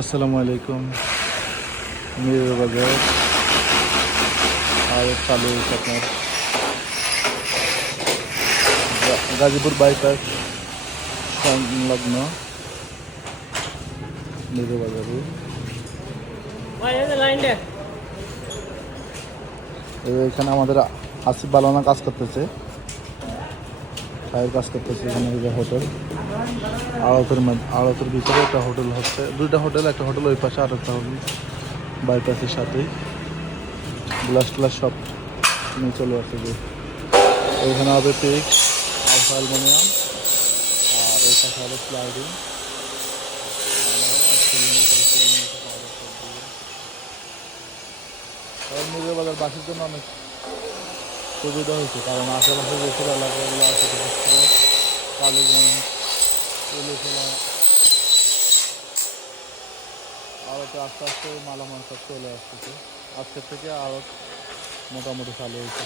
আসসালামু আলাইকুম। মিরর বাজার আর চালু হয়েছে আপনার গাজীপুর বাইপাস সংলগ্ন মিরর বাজারে এখানে আমাদের আসিফ বালানা কাজ করতেছে, কাজ করতেছে এখানে হোটেল আড়তের ভিতরে একটা হোটেল হচ্ছে, দুইটা হোটেল, একটা হোটেল ওই পাশে আর একটা হোটেল বাইপাসের সাথেই। গ্লাস ট্লাস সব নিয়ে চলে আসছে যে এখানে হবে পিক আলফা অ্যালুমিনিয়াম, আর এই পাশে হবে স্লাইডিং। মিরর বাজার বাসের জন্য অনেক সুবিধা হয়েছে, কারণ আশেপাশে যেসব এলাকাগুলো আছে বিশেষ করে কালীগঞ্জ, এলিখোলা, আড়তে আস্তে আস্তে মালামাল সব চলে আসতেছে। আজকের থেকে আড়ত মোটামুটি চালু হয়েছে।